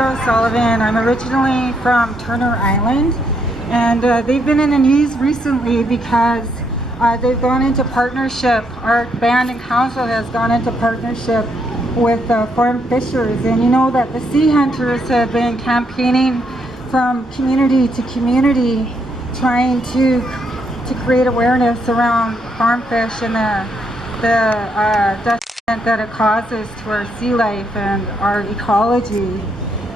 Sullivan. I'm originally from Turner Island, and they've been in the news recently because they've gone into partnership. Our band and council has gone into partnership with farm fishers, and you know that the sea hunters have been campaigning from community to community, trying to create awareness around farm fish and the detriment that it causes to our sea life and our ecology.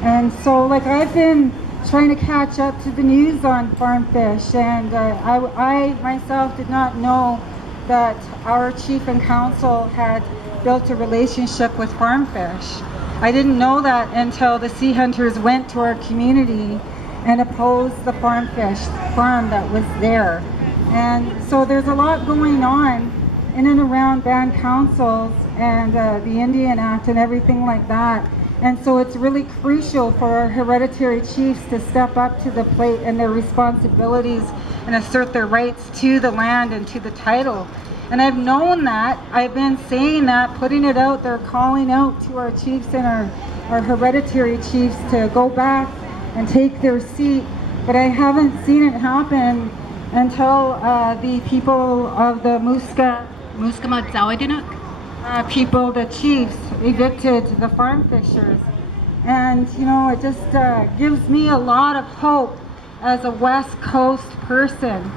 And so, like, I've been trying to catch up to the news on farm fish, and I myself did not know that our chief and council had built a relationship with farm fish. I didn't know that until the sea hunters went to our community and opposed the farm fish farm that was there. And so there's a lot going on in and around band councils and the Indian Act and everything like that. And so it's really crucial for our hereditary chiefs to step up to the plate and their responsibilities and assert their rights to the land and to the title. And I've known that, I've been saying that, putting it out there, calling out to our chiefs and our hereditary chiefs to go back and take their seat, but I haven't seen it happen until the people of the people, the chiefs, evicted the farm fishers. And you know, it just gives me a lot of hope as a West Coast person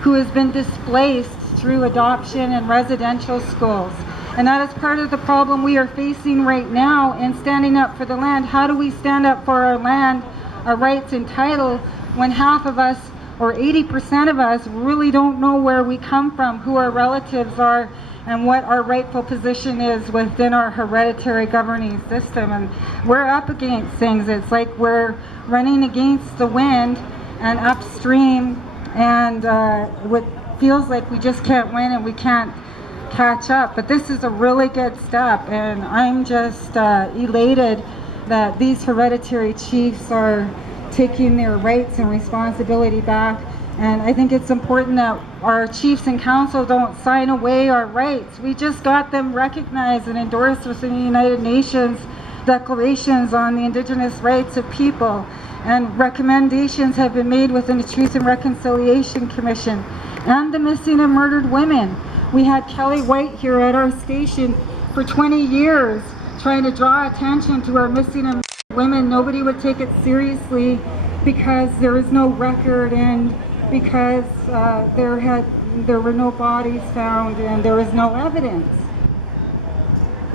who has been displaced through adoption and residential schools. And that is part of the problem we are facing right now in standing up for the land. How do we stand up for our land, our rights and title, when half of us, or 80% of us, really don't know where we come from, who our relatives are, and what our rightful position is within our hereditary governing system? And we're up against things. It's like we're running against the wind and upstream, and what feels like we just can't win and we can't catch up. But this is a really good step, and I'm just elated that these hereditary chiefs are taking their rights and responsibility back. And I think it's important that our chiefs and council don't sign away our rights. We just got them recognized and endorsed within the United Nations declarations on the Indigenous rights of people, and recommendations have been made within the Truth and Reconciliation Commission and the missing and murdered women. We had Kelly White here at our station for 20 years trying to draw attention to our missing and murdered women. Nobody would take it seriously because there is no record, and because there were no bodies found and there was no evidence.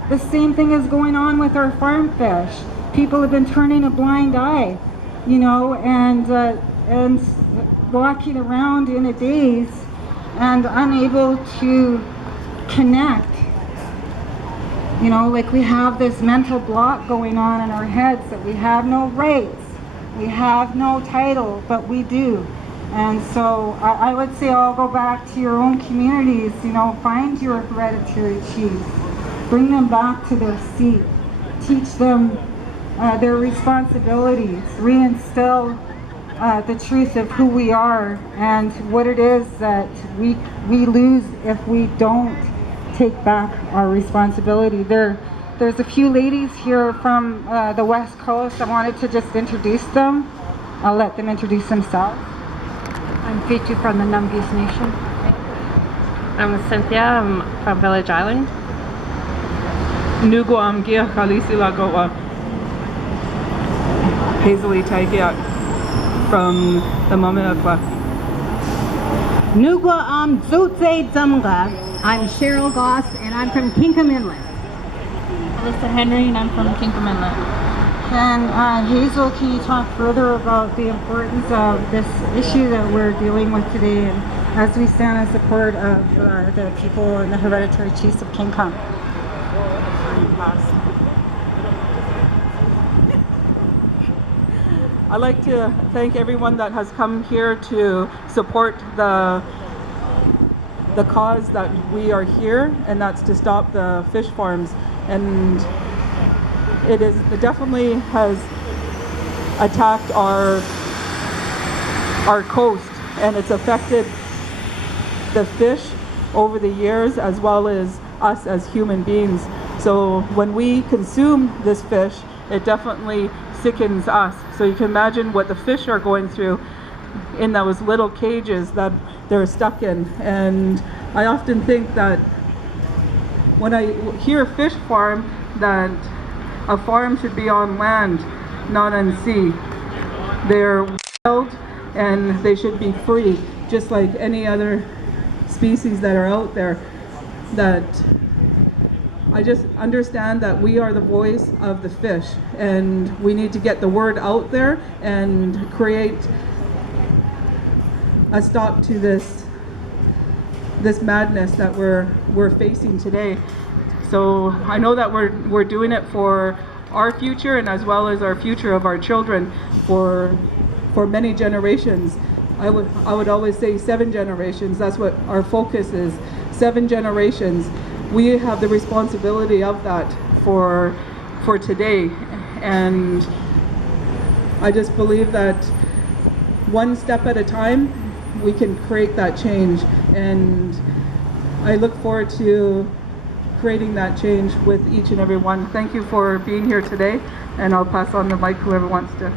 The same thing is going on with our farm fish. People have been turning a blind eye, you know, and walking around in a daze and unable to connect. You know, like we have this mental block going on in our heads that we have no rights, we have no title, but we do. And so I would say, all go back to your own communities, you know, find your hereditary chiefs, bring them back to their seat, teach them their responsibilities, reinstill the truth of who we are and what it is that we lose if we don't take back our responsibility. There's a few ladies here from the West Coast. I wanted to just introduce them. I'll let them introduce themselves. I'm Fitu from the Numbies Nation. I'm Cynthia. I'm from Village Island. Nugo Amgia Khalisi Lagoa. Hazily Taigiak from the Mamiakwa. Nugwa Zutze Dzumga. I'm Cheryl Goss, and I'm from Kinkum Inlet. Alyssa Henry, and I'm from Kinkum Inlet. And Hazel, can you talk further about the importance of this issue that we're dealing with today, and as we stand in support of the people and the hereditary chiefs of Kinkum? I'd like to thank everyone that has come here to support the cause that we are here, and that's to stop the fish farms. And it definitely has attacked our coast, and it's affected the fish over the years as well as us as human beings. So when we consume this fish, it definitely sickens us. So you can imagine what the fish are going through in those little cages that they're stuck in. And I often think that when I hear fish farm, that a farm should be on land, not on sea. They're wild and they should be free, just like any other species that are out there. That I just understand that we are the voice of the fish, and we need to get the word out there and create a stop to this madness that we're facing today. So I know that we're doing it for our future, and as well as our future of our children for many generations. I would always say 7 generations. That's what our focus is. 7 generations. We have the responsibility of that for today, and I just believe that one step at a time we can create that change, and I look forward to creating that change with each and every one. Thank you for being here today, and I'll pass on the mic whoever wants to.